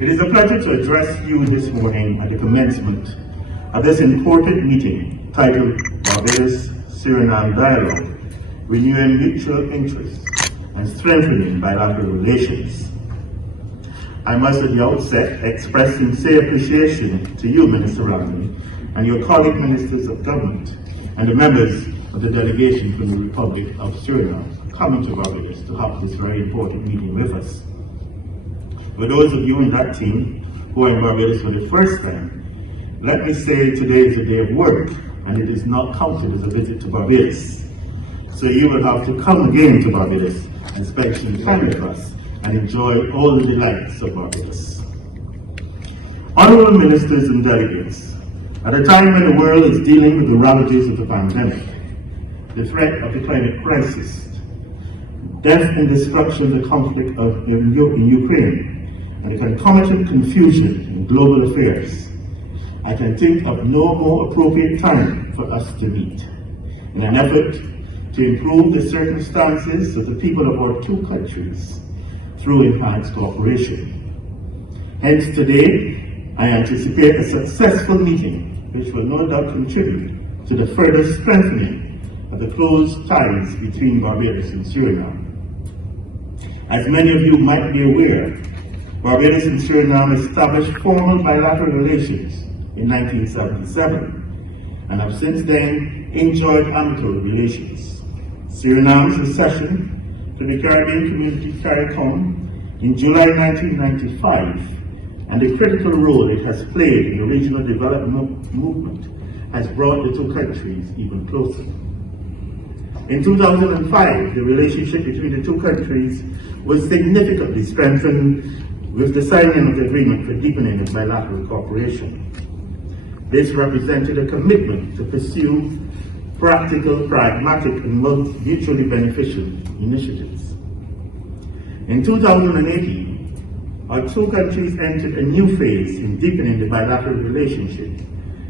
It is a pleasure to address you this morning at the commencement of this important meeting titled Barbados-Suriname Dialogue, Renewing Mutual Interests and Strengthening Bilateral Relations. I must at the outset express sincere appreciation to you, Minister Ramsey, and your colleague ministers of government, and the members of the delegation from the Republic of Suriname coming to Barbados to have this very important meeting with us. For those of you in that team who are in Barbados for the first time, let me say today is a day of work, and it is not counted as a visit to Barbados. So you will have to come again to Barbados and spend some time with us and enjoy all the delights of Barbados. Honourable ministers and delegates, at a time when the world is dealing with the ravages of the pandemic, the threat of the climate crisis, death and destruction of the conflict in Ukraine, and the concomitant confusion in global affairs, I can think of no more appropriate time for us to meet in an effort to improve the circumstances of the people of our two countries through enhanced cooperation. Hence today, I anticipate a successful meeting which will no doubt contribute to the further strengthening of the close ties between Barbados and Suriname. As many of you might be aware, Barbados and Suriname established formal bilateral relations in 1977 and have since then enjoyed amicable relations. Suriname's accession to the Caribbean Community CARICOM in July 1995 and the critical role it has played in the regional development movement has brought the two countries even closer. In 2005, the relationship between the two countries was significantly strengthened with the signing of the agreement for deepening of bilateral cooperation. This represented a commitment to pursue practical, pragmatic, and mutually beneficial initiatives. In 2018, our two countries entered a new phase in deepening the bilateral relationship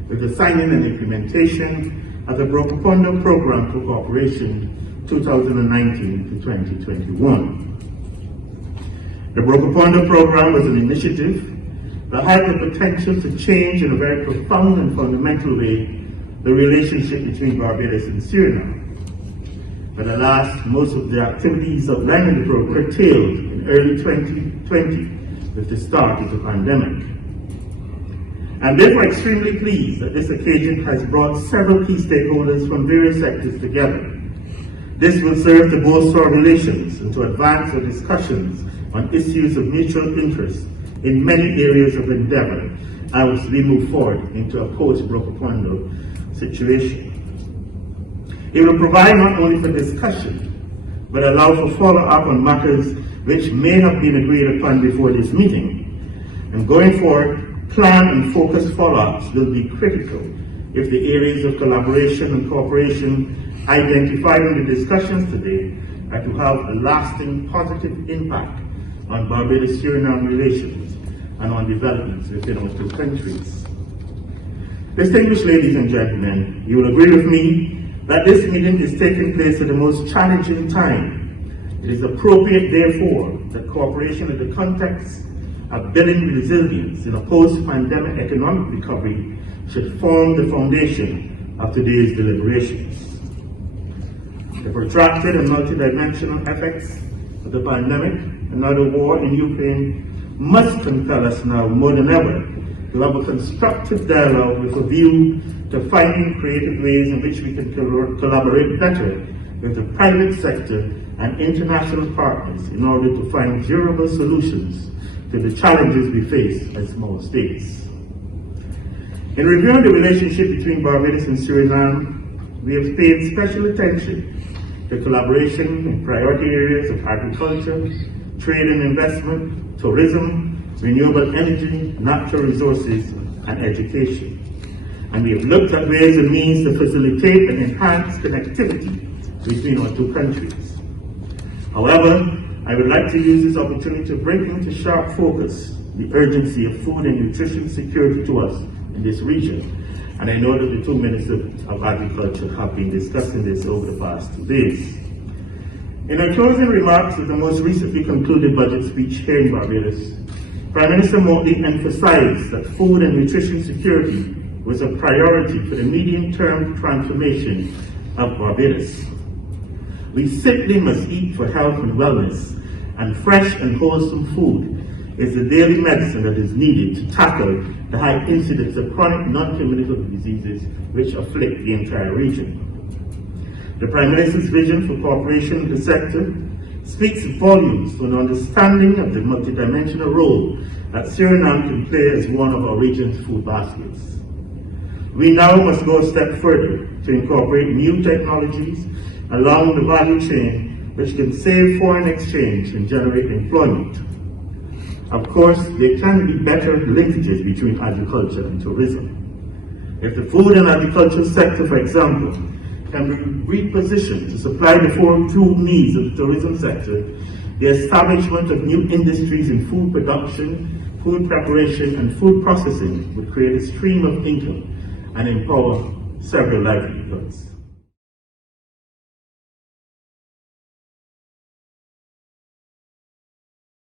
with the signing and implementation of the Walcott Program for Cooperation 2019 to 2021. The Walcott Program was an initiative that had the potential to change in a very profound and fundamental way the relationship between Barbados and Suriname. But alas, most of the activities outlined in the program were curtailed in early 2020 with the start of the pandemic. I'm therefore extremely pleased that this occasion has brought several key stakeholders from various sectors together. This will serve to bolster our relations and to advance our discussions on issues of mutual interest in many areas of endeavour as we move forward into a post-Walcott situation. It will provide not only for discussion, but allow for follow-up on matters which may have been agreed upon before this meeting. And going forward, planned and focused follow-ups will be critical if the areas of collaboration and cooperation identified in the discussions today are to have a lasting positive impact on Barbados-Suriname relations and on developments within our two countries. Distinguished ladies and gentlemen, you will agree with me that this meeting is taking place at the most challenging time. It is appropriate, therefore, that cooperation in the context of building resilience in a post-pandemic economic recovery should form the foundation of today's deliberations. The protracted and multidimensional effects of the pandemic and now the war in Ukraine must compel us now more than ever to have a constructive dialogue with a view to finding creative ways in which we can collaborate better with the private sector and international partners in order to find durable solutions to the challenges we face as small states. In reviewing the relationship between Barbados and Suriname, we have paid special attention to collaboration in priority areas of agriculture, trade and investment, tourism, renewable energy, natural resources, and education. And we have looked at ways and means to facilitate and enhance connectivity between our two countries. However, I would like to use this opportunity to bring into sharp focus the urgency of food and nutrition security to us in this region. And I know that the two ministers of agriculture have been discussing this over the past 2 days. In our closing remarks of the most recently concluded budget speech here in Barbados, Prime Minister Motley emphasized that food and nutrition security was a priority for the medium-term transformation of Barbados. We simply must eat for health and wellness, and fresh and wholesome food is the daily medicine that is needed to tackle the high incidence of chronic non-communicable diseases which afflict the entire region. The Prime Minister's vision for cooperation in the sector speaks volumes for an understanding of the multidimensional role that Suriname can play as one of our region's food baskets. We now must go a step further to incorporate new technologies along the value chain which can save foreign exchange and generate employment. Of course, there can be better linkages between agriculture and tourism. If the food and agriculture sector, for example, can be repositioned to supply the four needs of the tourism sector, the establishment of new industries in food production, food preparation, and food processing would create a stream of income and empower several livelihoods.